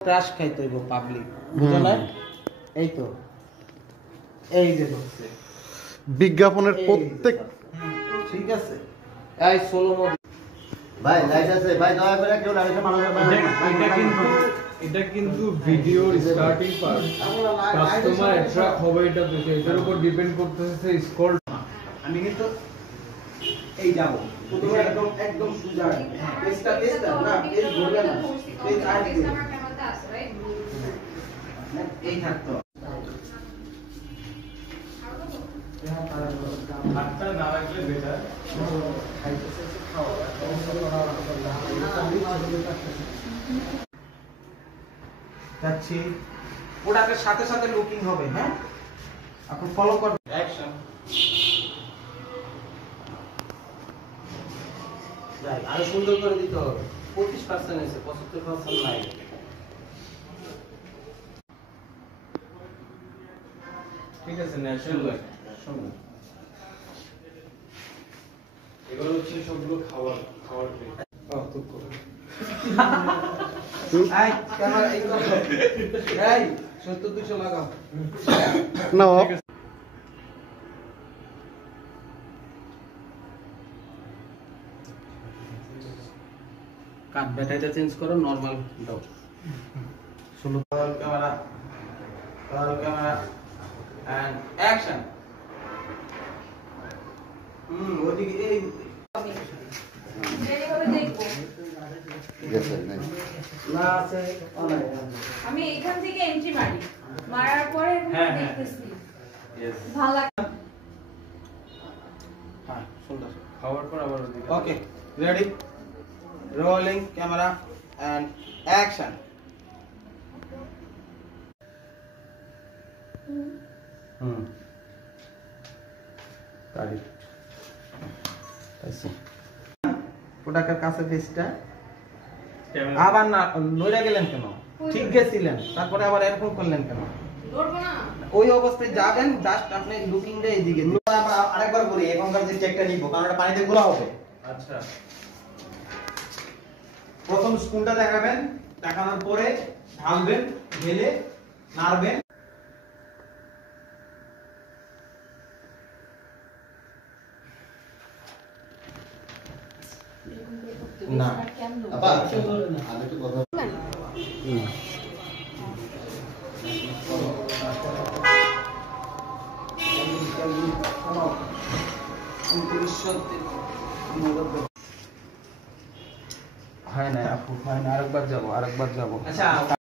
Crush খাইতে হইব public, বুঝো না? এই তো এই যে হচ্ছে বিজ্ঞাপনের প্রত্যেক ঠিক আছে। এই সোলো মোড ভাই লাইট আছে ভাই, দয়া করে কেউ লাইটে মানুষের এটা কিন্তু ভিডিওর স্টার্টিং পার্ট, কাস্টমার অ্যাট্রাক্ট হবে এটা দেখে, এটার উপর ডিপেন্ড করতেছে স্কোর। আমি কিন্তু এই যাব প্রথমে একদম একদম সুজা পেজটা না পেজ ধরবে না, পেজ আর আমার ক্যামেরাতে আছে রাইট, এই থাকতো হাতটা না রাখলে বেটার। যাচ্ছি প্রোডাক্টের সাথে সাথে লুকিং হবে। হ্যাঁ, এখন ফলো করবে। অ্যাকশন। যাই আরো সুন্দর করে দিতে হবে। 25% আছে, 75% নাই। ঠিক আছে, ন্যাচারাল শুনুন, এগুলো হচ্ছে সবগুলো খাওয়ার প্লেট। এই ক্যামেরা এই করো, এই 70-200 লাগাও না কাট ব্যাটারিটা চেঞ্জ করো, নরমাল দাও। শুনো, ক্যামেরা এন্ড অ্যাকশন। ওদিকে এই না আছে আমি এখান থেকে এন্ট্রি মারি, মারার পরে দেখতেছি ভালো লাগে। হ্যাঁ সুন্দর। খাওয়ার পর আবার ওদিকে। Okay ready, rolling camera and action. প্রোডাক্টের কাছে ফেসটা আবার না নড়ে গেলেন কেন? ঠিক গেছিলেন, তারপরে আবার এরকম করলেন কেন? ধরবো না, ওই অবস্থায় যাবেন, জাস্ট আপনি লুকিংটা এইদিকে। আমরা আরেকবার করি, এখনকার যে চেকটা নিব, কারণ এটা পানিতে গোলা হবে। আচ্ছা, প্রথম স্পুনটা দেখাবেন, দেখানোর পরে ঢালবেন, ঢেলে নাড়বেন। না আপা আমি একটু কথা হয় না আপু, হয় না। আরেকবার যাবো। আচ্ছা